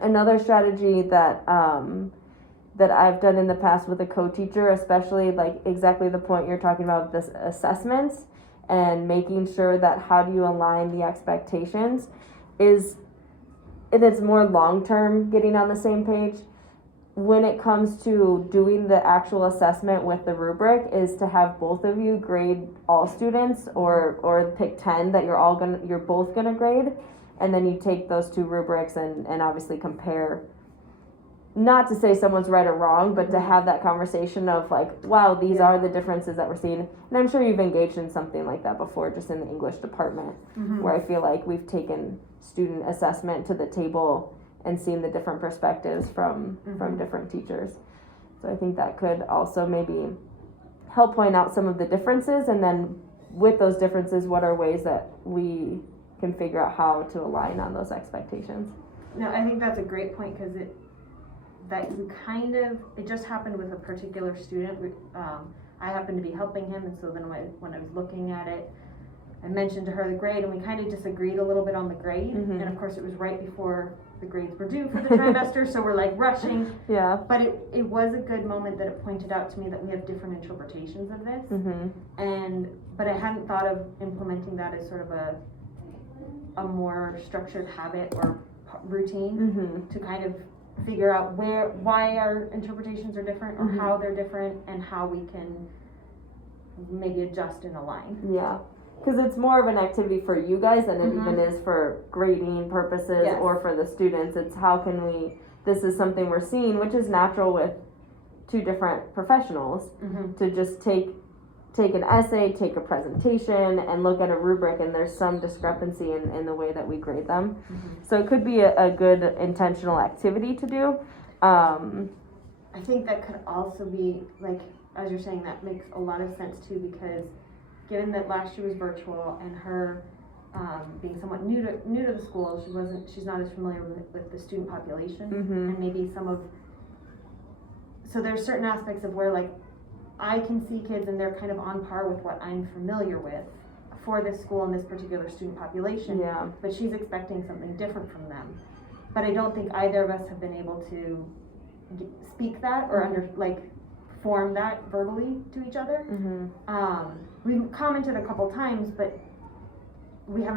Another strategy that that I've done in the past with a co-teacher, especially like exactly the point you're talking about, this assessments and making sure that how do you align the expectations, is and it's more long-term getting on the same page. When it comes to doing the actual assessment with the rubric, is to have both of you grade all students, or pick 10 that you're both gonna grade, and then you take those two rubrics and obviously compare. Not to say someone's right or wrong, but to have that conversation of like, wow, these are the differences that we're seeing. And I'm sure you've engaged in something like that before, just in the English department, where I feel like we've taken student assessment to the table and seen the different perspectives from different teachers. So I think that could also maybe help point out some of the differences, and then with those differences, what are ways that we can figure out how to align on those expectations. No, I think that's a great point, because it just happened with a particular student. I happened to be helping him, and so then when I was looking at it, I mentioned to her the grade, and we kind of disagreed a little bit on the grade. And of course it was right before the grades were due for the trimester, so we're like rushing. Yeah. But it was a good moment that it pointed out to me that we have different interpretations of this. But I hadn't thought of implementing that as sort of a more structured habit or routine to kind of figure out why our interpretations are different, or how they're different, and how we can maybe adjust and align. Yeah. Because it's more of an activity for you guys than it even is for grading purposes or for the students. It's how can this is something we're seeing, which is natural with two different professionals, to just take an essay, take a presentation, and look at a rubric, and there's some discrepancy in the way that we grade them. So it could be a good intentional activity to do. I think that could also be, like, as you're saying, that makes a lot of sense too, because given that last year was virtual, and her being somewhat new to the school, she's not as familiar with the student population, and maybe so there's certain aspects of where, like, I can see kids and they're kind of on par with what I'm familiar with for this school and this particular student population, but she's expecting something different from them. But I don't think either of us have been able to speak that or form that verbally to each other. We've commented a couple times, but we haven't